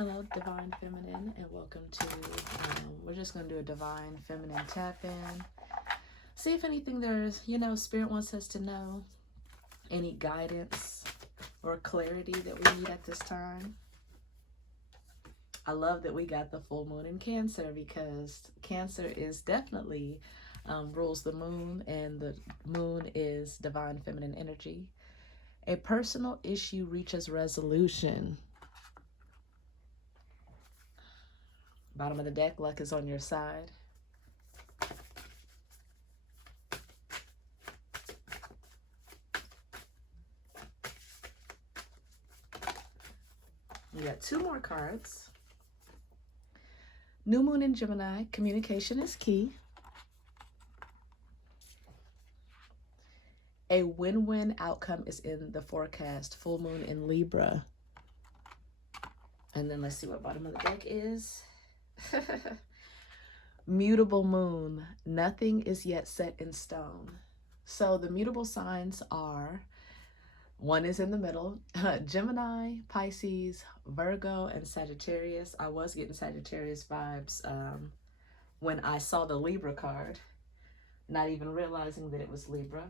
Hello, Divine Feminine, and welcome to, we're just going to do a Divine Feminine tap-in. See if anything Spirit wants us to know, any guidance or clarity that we need at this time. I love that we got the full moon in Cancer, because Cancer is definitely rules the moon, and the moon is Divine Feminine energy. A personal issue reaches resolution. Bottom of the deck, luck is on your side. We got two more cards. New moon in Gemini, communication is key. A win-win outcome is in the forecast. Full moon in Libra. And then let's see what bottom of the deck is. Mutable moon. Nothing is yet set in stone. So the mutable signs are, one is in the middle, Gemini, Pisces, Virgo, and Sagittarius. I was getting Sagittarius vibes when I saw the Libra card, not even realizing that it was Libra.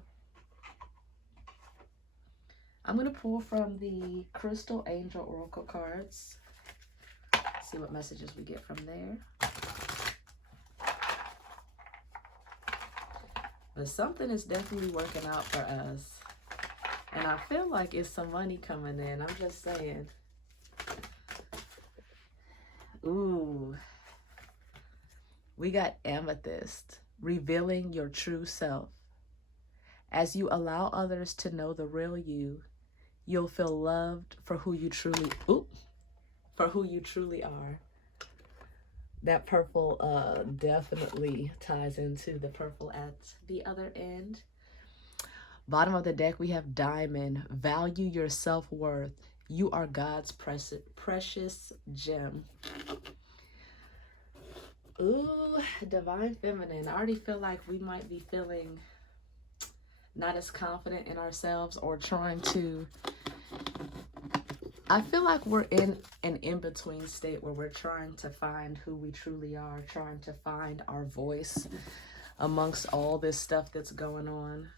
I'm going to pull from the Crystal Angel Oracle cards. See what messages we get from there. But something is definitely working out for us. And I feel like it's some money coming in. I'm just saying. Ooh. We got Amethyst, revealing your true self. As you allow others to know the real you, you'll feel loved for who you truly are. That purple definitely ties into the purple at the other end. Bottom of the deck, we have Diamond. Value your self-worth. You are God's precious gem. Ooh, Divine Feminine. I already feel like we might be feeling not as confident in ourselves, or trying to, I feel like we're in an in-between state where we're trying to find who we truly are, trying to find our voice amongst all this stuff that's going on.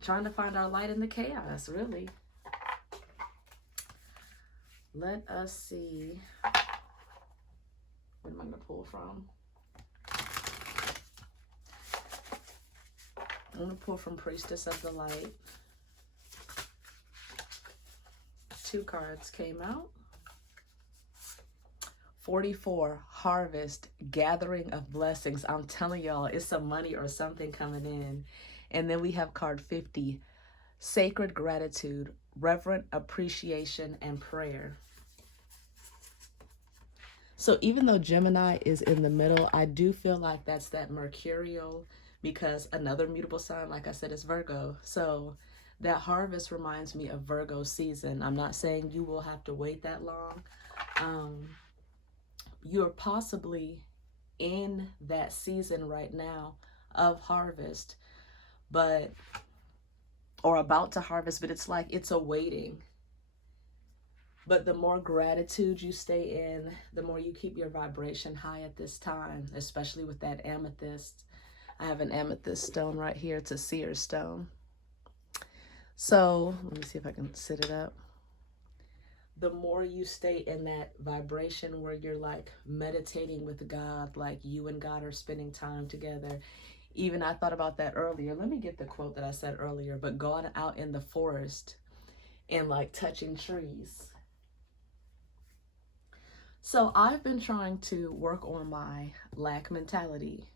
Trying to find our light in the chaos, really. Let us see. What am I going to pull from? I'm going to pull from Priestess of the Light. Two cards came out. 44, Harvest, gathering of blessings. I'm telling y'all, it's some money or something coming in. And then we have card 50, Sacred Gratitude, Reverent Appreciation and Prayer. So even though Gemini is in the middle, I do feel like that's that Mercurial, because another mutable sign, like I said, is Virgo. So that harvest reminds me of Virgo season. I'm not saying you will have to wait that long. You're possibly in that season right now of harvest, or about to harvest, but it's like it's a waiting. But the more gratitude you stay in, the more you keep your vibration high at this time, especially with that amethyst. I have an amethyst stone right here. It's a seer stone. So let me see if I can sit it up. The more you stay in that vibration where you're like meditating with God, like you and God are spending time together. Even I thought about that earlier. Let me get the quote that I said earlier, but going out in the forest and like touching trees. So I've been trying to work on my lack mentality.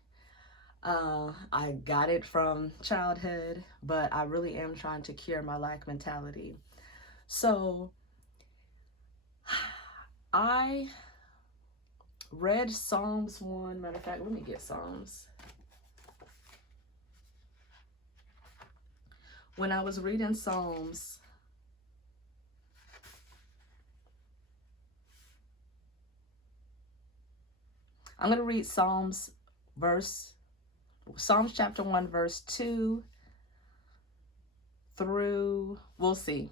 I got it from childhood, but I really am trying to cure my lack mentality. So I read Psalms 1. Matter of fact, let me get Psalms. When I was reading Psalms, I'm going to read Psalms chapter 1, verse 2 through, we'll see.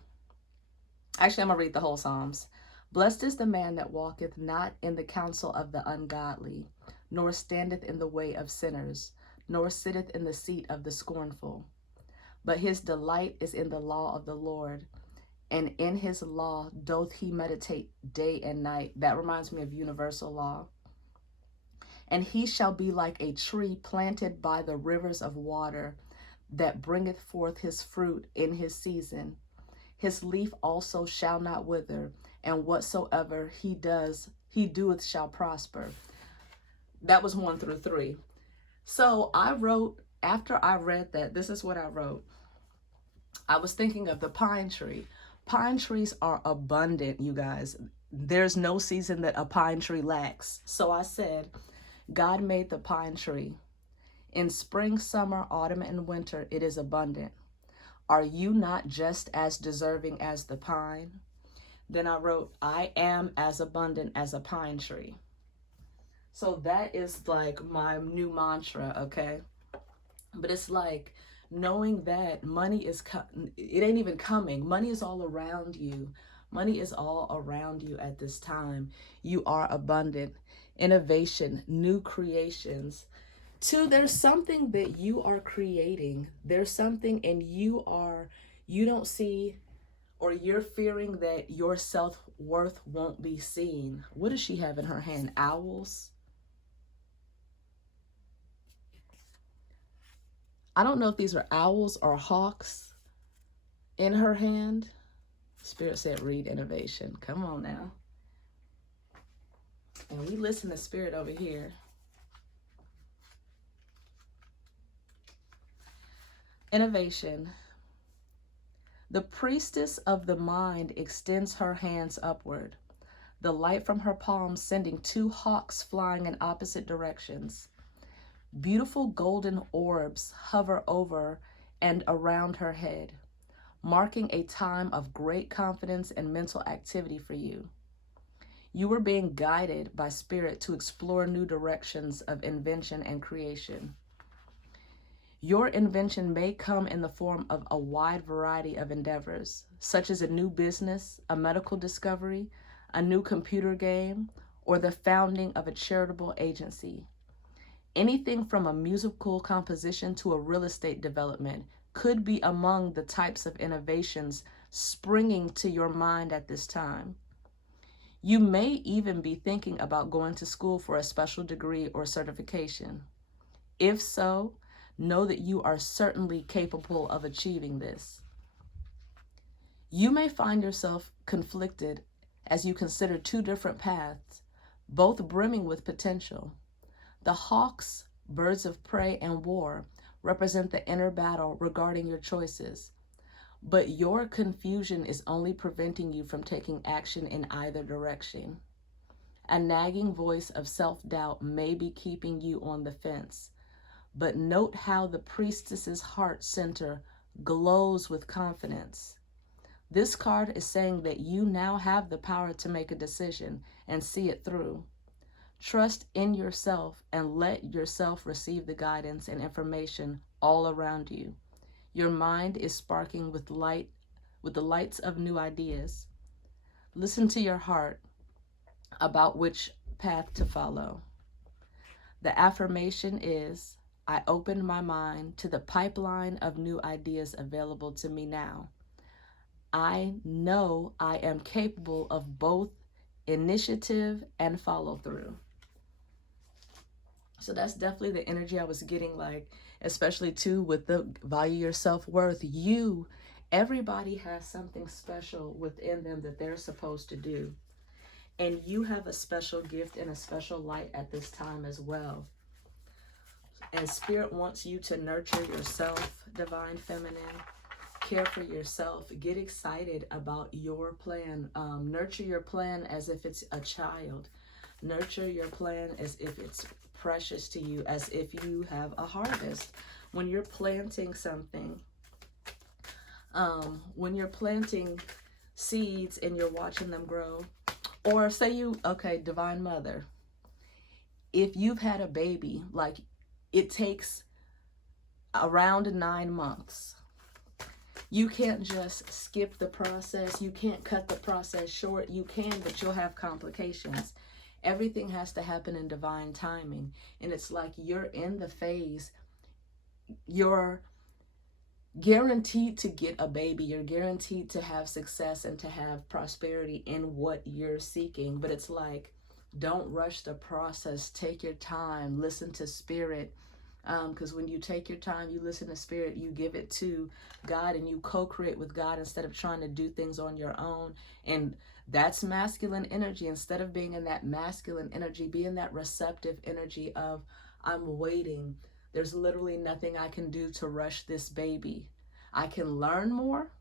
Actually, I'm going to read the whole Psalms. Blessed is the man that walketh not in the counsel of the ungodly, nor standeth in the way of sinners, nor sitteth in the seat of the scornful. But his delight is in the law of the Lord, and in his law doth he meditate day and night. That reminds me of universal law. And he shall be like a tree planted by the rivers of water, that bringeth forth his fruit in his season. His leaf also shall not wither, and whatsoever he doeth shall prosper. That was 1 through 3. So I wrote, after I read that, this is what I wrote. I was thinking of the pine tree. Pine trees are abundant, you guys. There's no season that a pine tree lacks. So I said, God made the pine tree. In spring, summer, autumn, and winter, it is abundant. Are you not just as deserving as the pine? Then I wrote, I am as abundant as a pine tree. So that is like my new mantra, okay? But it's like knowing that money is, it ain't even coming. Money is all around you. Money is all around you at this time. You are abundant. Innovation, new creations. 2, there's something that you are creating. There's something, and you don't see, or you're fearing that your self-worth won't be seen. What does she have in her hand? Owls? I don't know if these are owls or hawks in her hand. Spirit said, read innovation. Come on now. And we listen to Spirit over here. Innovation. The priestess of the mind extends her hands upward, the light from her palms sending 2 hawks flying in opposite directions. Beautiful golden orbs hover over and around her head, marking a time of great confidence and mental activity for you. You are being guided by Spirit to explore new directions of invention and creation. Your invention may come in the form of a wide variety of endeavors, such as a new business, a medical discovery, a new computer game, or the founding of a charitable agency. Anything from a musical composition to a real estate development could be among the types of innovations springing to your mind at this time. You may even be thinking about going to school for a special degree or certification. If so, know that you are certainly capable of achieving this. You may find yourself conflicted as you consider 2 different paths, both brimming with potential. The hawks, birds of prey, and war represent the inner battle regarding your choices, but your confusion is only preventing you from taking action in either direction. A nagging voice of self-doubt may be keeping you on the fence, but note how the priestess's heart center glows with confidence. This card is saying that you now have the power to make a decision and see it through. Trust in yourself and let yourself receive the guidance and information all around you. Your mind is sparking with the lights of new ideas. Listen to your heart about which path to follow. The affirmation is, I open my mind to the pipeline of new ideas available to me now. I know I am capable of both initiative and follow through. So that's definitely the energy I was getting, like, especially too with the value your self-worth. Everybody has something special within them that they're supposed to do. And you have a special gift and a special light at this time as well. And Spirit wants you to nurture yourself, Divine Feminine. Care for yourself. Get excited about your plan. Nurture your plan as if it's a child. Nurture your plan as if it's precious to you, as if you have a harvest. When you're planting something, when you're planting seeds and you're watching them grow, or say Divine Mother, if you've had a baby, like, it takes around 9 months. You can't just skip the process. You can't cut the process short. You can, but you'll have complications. Everything has to happen in divine timing. And it's like you're in the phase. You're guaranteed to get a baby. You're guaranteed to have success and to have prosperity in what you're seeking. But it's like, don't rush the process. Take your time. Listen to spirit. Because when you take your time, you listen to spirit, you give it to God, and you co-create with God instead of trying to do things on your own. And that's masculine energy. Instead of being in that masculine energy, be in that receptive energy of, I'm waiting. There's literally nothing I can do to rush this baby. I can learn more.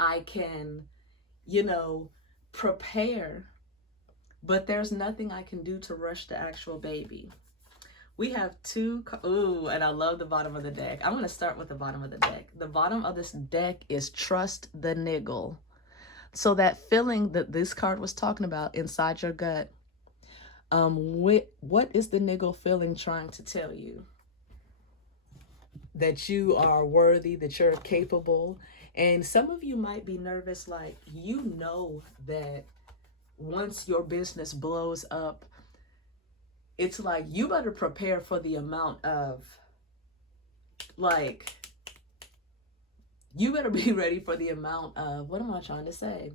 I can, prepare. But there's nothing I can do to rush the actual baby. We have two, and I love the bottom of the deck. I'm going to start with the bottom of the deck. The bottom of this deck is trust the niggle. So that feeling that this card was talking about inside your gut, what is the niggle feeling trying to tell you? That you are worthy, that you're capable. And some of you might be nervous, like, that once your business blows up, it's like you better prepare for the amount of, you better be ready for the amount of, what am I trying to say?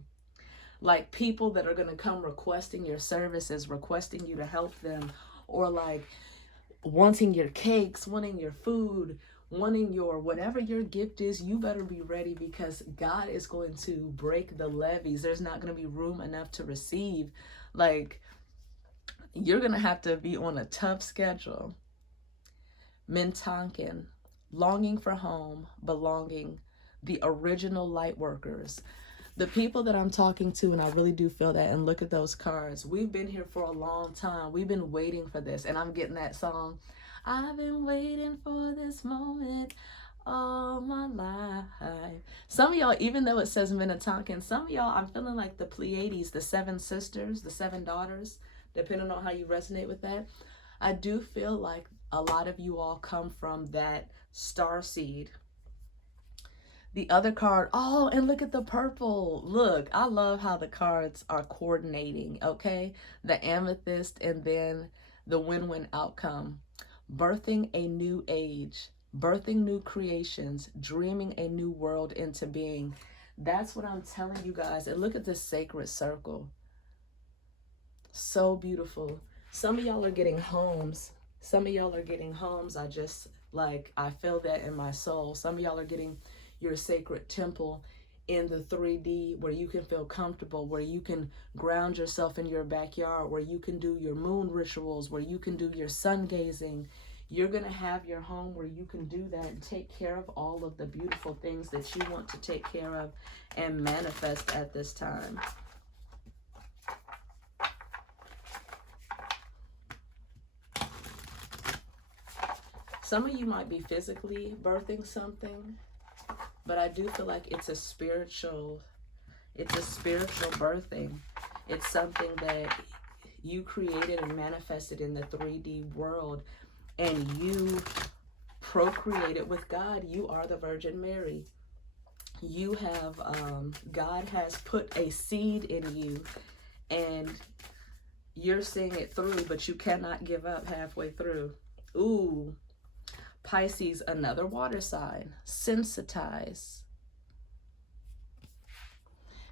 Like people that are going to come requesting your services, requesting you to help them, or like wanting your cakes, wanting your food, wanting your whatever your gift is. You better be ready, because God is going to break the levees. There's not going to be room enough to receive. Like, you're going to have to be on a tough schedule. Mintonkin, longing for home, belonging, the original light workers. The people that I'm talking to, and I really do feel that, and look at those cards. We've been here for a long time. We've been waiting for this. And I'm getting that song, I've been waiting for this moment all my life. Some of y'all, even though it says Minnetonkan, some of y'all, I'm feeling like the Pleiades, the 7 sisters, the 7 daughters, depending on how you resonate with that. I do feel like a lot of you all come from that star seed. The other card, and look at the purple. Look, I love how the cards are coordinating, okay? The amethyst and then the win-win outcome. Birthing a new age, birthing new creations, dreaming a new world into being. That's what I'm telling you guys. And look at this sacred circle. So beautiful. Some of y'all are getting homes. Some of y'all are getting homes. I feel that in my soul. Some of y'all are getting your sacred temple in the 3D, where you can feel comfortable, where you can ground yourself in your backyard, where you can do your moon rituals, where you can do your sun gazing. You're going to have your home where you can do that and take care of all of the beautiful things that you want to take care of and manifest at this time. Some of you might be physically birthing something, but I do feel like it's a spiritual birthing. It's something that you created and manifested in the 3D world, and you procreated with God. You are the Virgin Mary. You have, God has put a seed in you, and you're seeing it through, but you cannot give up halfway through. Ooh. Pisces, another water sign, sensitize.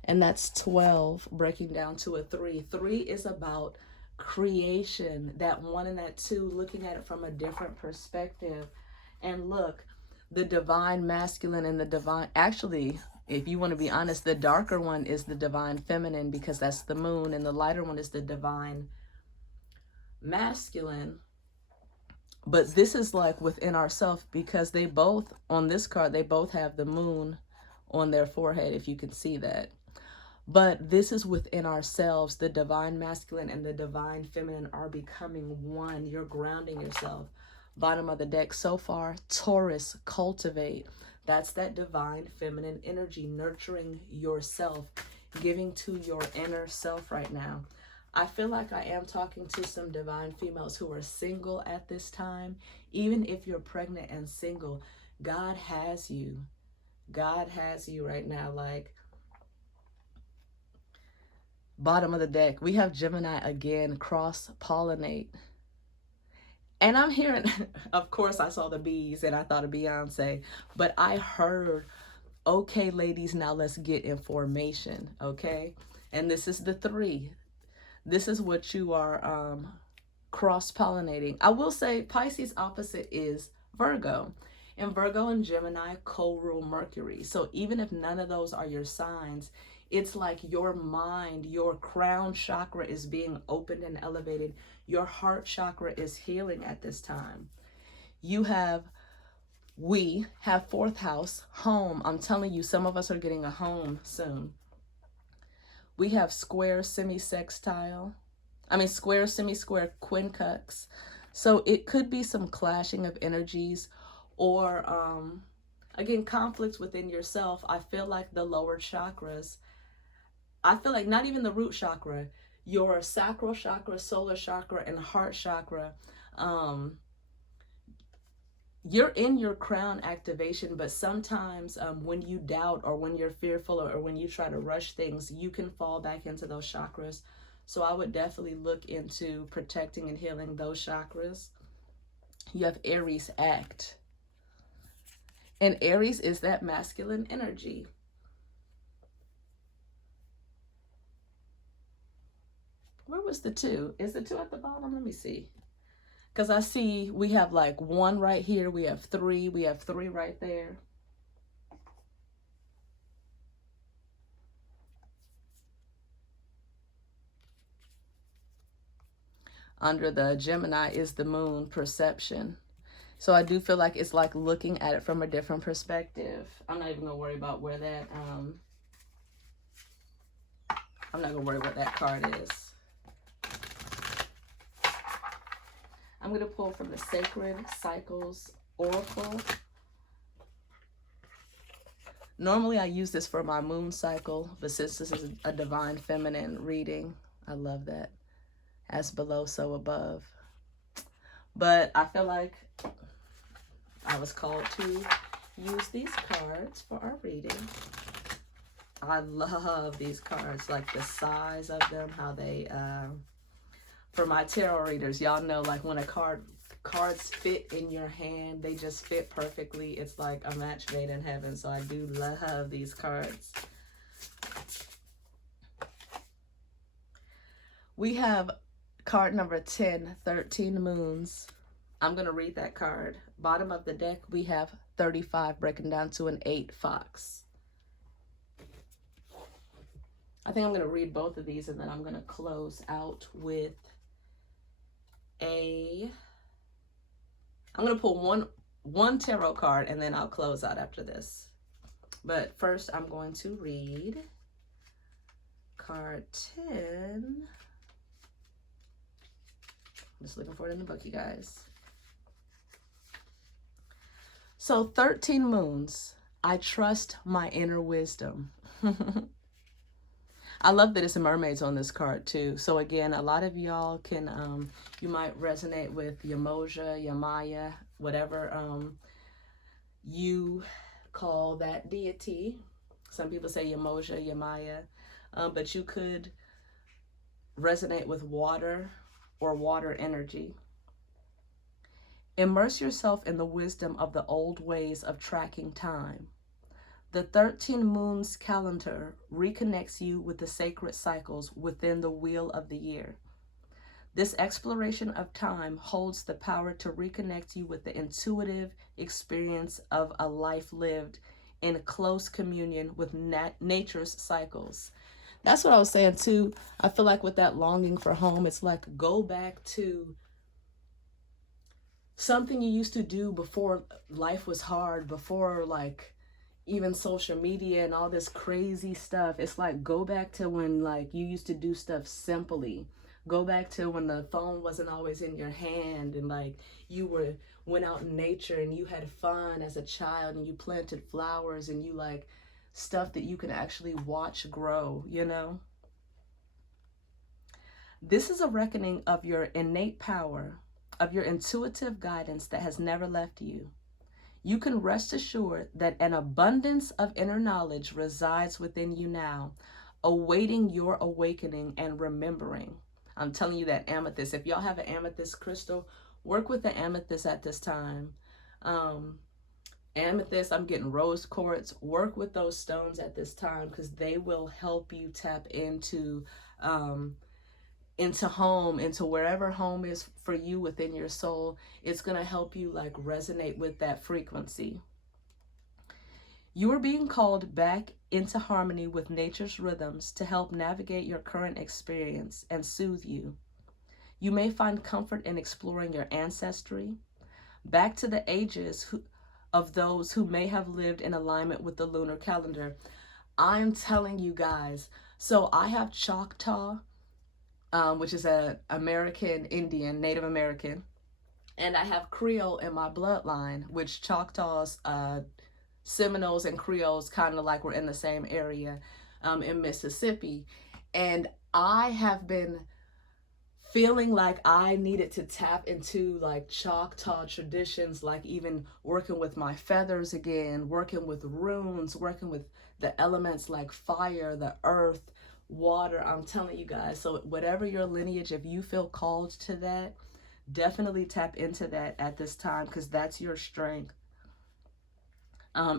And that's 12, breaking down to a 3. 3 is about creation, that 1 and that 2, looking at it from a different perspective. And look, the divine masculine and the divine, actually, if you want to be honest, the darker one is the divine feminine, because that's the moon, and the lighter one is the divine masculine. But this is like within ourselves, because they both, on this card, they both have the moon on their forehead, if you can see that. But this is within ourselves. The divine masculine and the divine feminine are becoming one. You're grounding yourself. Bottom of the deck so far, Taurus, cultivate. That's that divine feminine energy, nurturing yourself, giving to your inner self right now. I feel like I am talking to some divine females who are single at this time. Even if you're pregnant and single, God has you. God has you right now, like bottom of the deck. We have Gemini again, cross pollinate. And I'm hearing, of course, I saw the bees and I thought of Beyonce, but I heard, okay, ladies, now let's get in formation, okay? And this is the three. This is what you are cross pollinating. I will say Pisces opposite is Virgo. And Virgo and Gemini co-rule Mercury. So even if none of those are your signs, it's like your mind, your crown chakra is being opened and elevated. Your heart chakra is healing at this time. We have fourth house, home. I'm telling you, some of us are getting a home soon. We have square, semi-sextile. Square, semi-square, quincux. So it could be some clashing of energies or, again, conflicts within yourself. I feel like the lower chakras, I feel like not even the root chakra, your sacral chakra, solar chakra, and heart chakra, you're in your crown activation, but sometimes when you doubt or when you're fearful or when you try to rush things, you can fall back into those chakras. So I would definitely look into protecting and healing those chakras. You have Aries act. And Aries is that masculine energy. Where was the 2? Is the 2 at the bottom? Let me see. Because I see we have like 1 right here. We have 3. We have 3 right there. Under the Gemini is the moon, perception. So I do feel like it's like looking at it from a different perspective. I'm not even going to worry about where that, I'm not going to worry what that card is. I'm going to pull from the Sacred Cycles Oracle. Normally I use this for my moon cycle, but since this is a divine feminine reading, I love that. As below, so above. But I feel like I was called to use these cards for our reading. I love these cards, like the size of them, how they, for my tarot readers, y'all know, like when cards fit in your hand, they just fit perfectly. It's like a match made in heaven. So I do love these cards. We have card number 10, 13 moons. I'm going to read that card. Bottom of the deck, we have 35 breaking down to an 8 fox. I think I'm going to read both of these and then I'm going to close out with I'm going to pull one tarot card and then I'll close out after this. But first I'm going to read card 10. I'm just looking for it in the book, you guys. So 13 moons. I trust my inner wisdom. I love that it's mermaids on this card too. So again, a lot of y'all can, you might resonate with Yamoja, Yamaya, whatever you call that deity. Some people say Yamoja, Yamaya, but you could resonate with water or water energy. Immerse yourself in the wisdom of the old ways of tracking time. The 13 moons calendar reconnects you with the sacred cycles within the wheel of the year. This exploration of time holds the power to reconnect you with the intuitive experience of a life lived in close communion with nature's cycles. That's what I was saying too. I feel like with that longing for home, it's like go back to something you used to do before life was hard, before like even social media and all this crazy stuff. It's like go back to when like you used to do stuff simply. Go back to when the phone wasn't always in your hand and like you went out in nature and you had fun as a child and you planted flowers and you like stuff that you can actually watch grow, you know? This is a reckoning of your innate power, of your intuitive guidance that has never left you. you can rest assured that an abundance of inner knowledge resides within you now, awaiting your awakening and remembering. I'm telling you that amethyst. If y'all have an amethyst crystal, work with the amethyst at this time. Amethyst, I'm getting rose quartz. Work with those stones at this time because they will help you tap into home, into wherever home is for you within your soul. It's going to help you like resonate with that frequency. You are being called back into harmony with nature's rhythms to help navigate your current experience and soothe you. You may find comfort in exploring your ancestry, back to the ages of those who may have lived in alignment with the lunar calendar. I'm telling you guys, so I have Choctaw, which is an American Indian, Native American, and I have Creole in my bloodline, which Choctaws, Seminoles and Creoles kind of like were in the same area in Mississippi. And I have been feeling like I needed to tap into like Choctaw traditions, like even working with my feathers again, working with runes, working with the elements like fire, the earth, water. I'm telling you guys, so whatever your lineage, if you feel called to that, definitely tap into that at this time because that's your strength.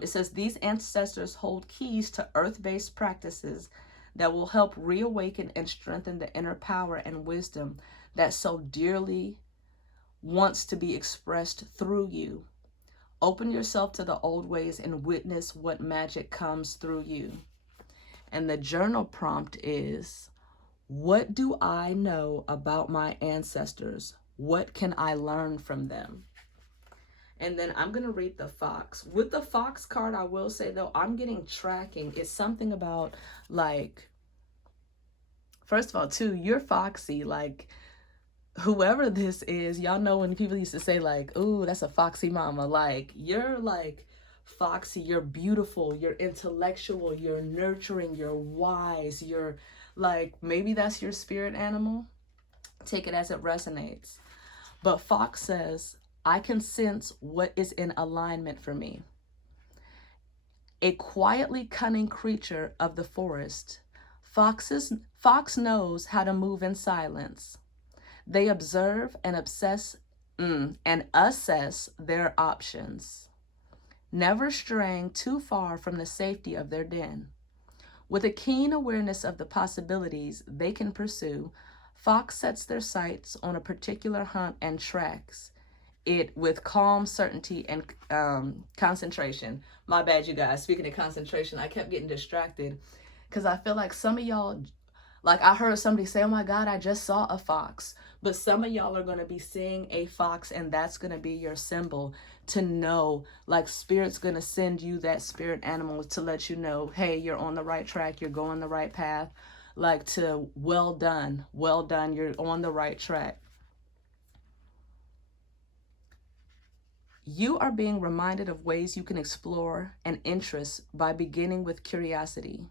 It says these ancestors hold keys to earth-based practices that will help reawaken and strengthen the inner power and wisdom that so dearly wants to be expressed through you. Open yourself to the old ways and witness what magic comes through you. And the journal prompt is, what do I know about my ancestors? What can I learn from them? And then I'm going to read the fox. With the fox card, I will say, though, I'm getting tracking. It's something about, like, first of all, too, you're foxy. Like, whoever this is, y'all know when people used to say, like, ooh, that's a foxy mama. Like, you're, like, foxy. You're beautiful. You're intellectual. You're nurturing. You're wise. You're, like, maybe that's your spirit animal. Take it as it resonates. But fox says, I can sense what is in alignment for me. A quietly cunning creature of the forest, fox knows how to move in silence. They observe and assess their options, never straying too far from the safety of their den. With a keen awareness of the possibilities they can pursue, fox sets their sights on a particular hunt and tracks it with calm certainty and concentration. My bad, you guys. Speaking of concentration, I kept getting distracted because I feel like some of y'all, like I heard somebody say, oh my God, I just saw a fox. But some of y'all are going to be seeing a fox, and that's going to be your symbol to know, like Spirit's going to send you that spirit animal to let you know, hey, you're on the right track, you're going the right path, like to well done, you're on the right track. You are being reminded of ways you can explore an interest by beginning with curiosity.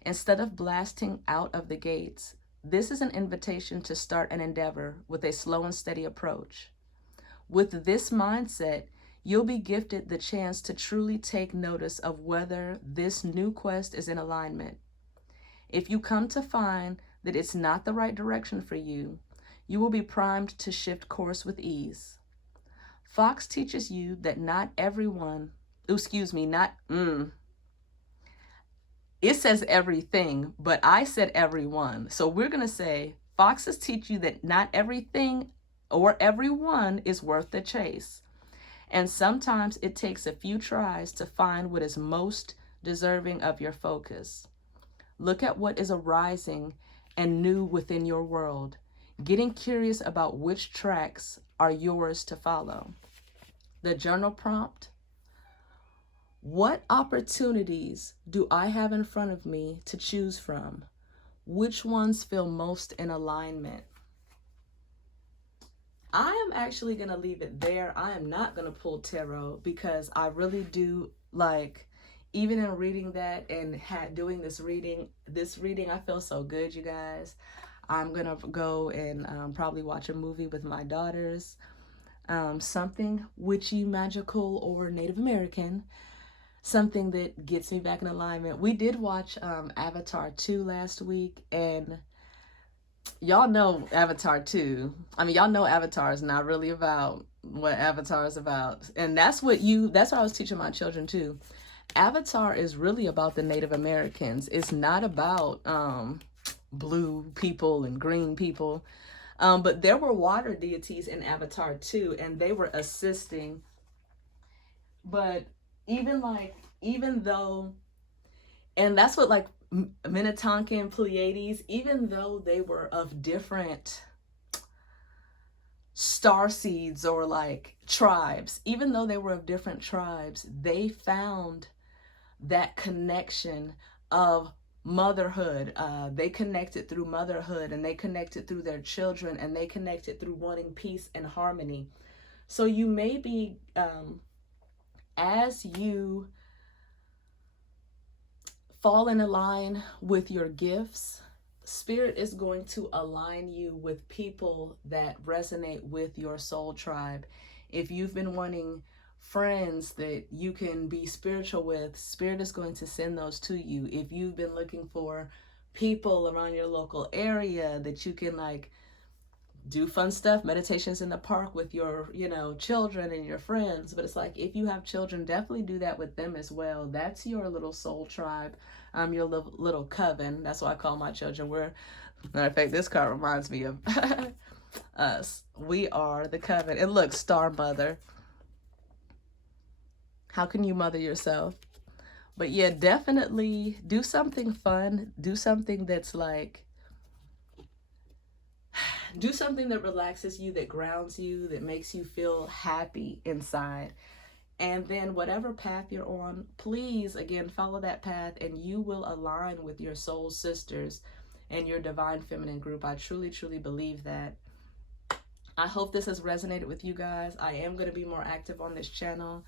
Instead of blasting out of the gates, this is an invitation to start an endeavor with a slow and steady approach. With this mindset, you'll be gifted the chance to truly take notice of whether this new quest is in alignment. If you come to find that it's not the right direction for you, you will be primed to shift course with ease. Fox teaches you that it says everything, but I said everyone. So we're going to say, foxes teach you that not everything or everyone is worth the chase. And sometimes it takes a few tries to find what is most deserving of your focus. Look at what is arising and new within your world, getting curious about which tracks are yours to follow. The journal prompt: what opportunities do I have in front of me to choose from? Which ones feel most in alignment? I am actually going to leave it there. I am not going to pull tarot because I really do like, even in reading that and doing this reading, I feel so good, you guys. I'm going to go and probably watch a movie with my daughters. something witchy, magical, or Native American, something that gets me back in alignment. We did watch Avatar 2 last week, and y'all know Avatar 2. I mean, y'all know Avatar is not really about what Avatar is about. And that's what I was teaching my children too. Avatar is really about the Native Americans. It's not about blue people and green people. But there were water deities in Avatar too, and they were assisting. But even though, and that's what like Minnetonka and Pleiades, even though they were of different star seeds or like tribes, even though they were of different tribes, they found that connection of motherhood. They connected through motherhood, and they connected through their children, and they connected through wanting peace and harmony. So you may be, as you fall in line with your gifts, Spirit is going to align you with people that resonate with your soul tribe. If you've been wanting friends that you can be spiritual with, Spirit is going to send those to you. If you've been looking for people around your local area that you can like do fun stuff, meditations in the park with your, children and your friends. But it's like, if you have children, definitely do that with them as well. That's your little soul tribe, your little coven. That's what I call my children. Matter of fact, this card reminds me of us. We are the coven. And look, Star Mother. How can you mother yourself? But yeah, definitely do something fun. Do something that's like, do something that relaxes you, that grounds you, that makes you feel happy inside. And then whatever path you're on, please, again, follow that path, and you will align with your soul sisters and your divine feminine group. I truly, truly believe that. I hope this has resonated with you guys. I am going to be more active on this channel.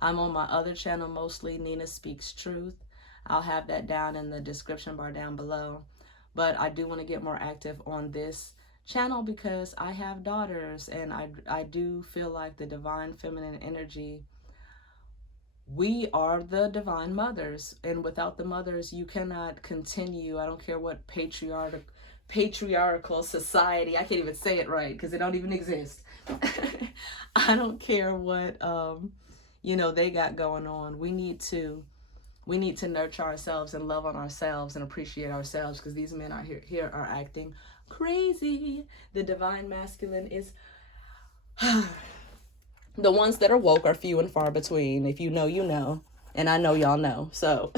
I'm on my other channel, mostly Nina Speaks Truth. I'll have that down in the description bar down below. But I do want to get more active on this channel because I have daughters, and I do feel like the divine feminine energy, we are the divine mothers, and without the mothers you cannot continue. I don't care what patriarchal society, I can't even say it right because it don't even exist. I don't care what they got going on. We need to nurture ourselves and love on ourselves and appreciate ourselves, because these men out here are acting crazy. The divine masculine is the ones that are woke are few and far between. If you know, you know, and I know y'all know. So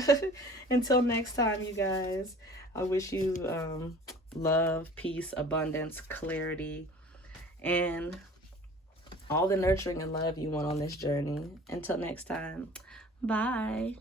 until next time, you guys, I wish you love, peace, abundance, clarity, and all the nurturing and love you want on this journey. Until next time, bye.